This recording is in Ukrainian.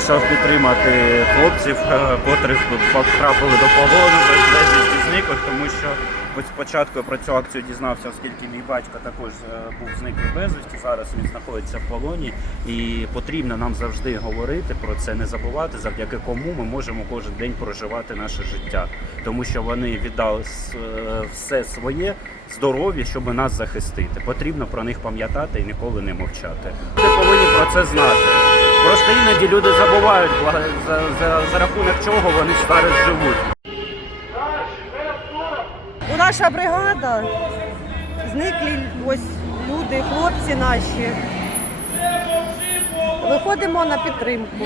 вирішив підтримати хлопців, е, котрих потрапили до полону безвісті зниклих, тому що спочатку про цю акцію дізнався, оскільки мій батько також е, був зниклий безвісті. Зараз він знаходиться в полоні, і потрібно нам завжди говорити про це, не забувати, завдяки кому ми можемо кожен день проживати наше життя, тому що вони віддали е, все своє здоров'я, щоб нас захистити. Потрібно про них пам'ятати і ніколи не мовчати. Люди повинні про це знати. Просто іноді люди забувають за, за, за рахунок чого вони зараз живуть. У наша бригада зниклі ось люди, хлопці наші. Виходимо на підтримку.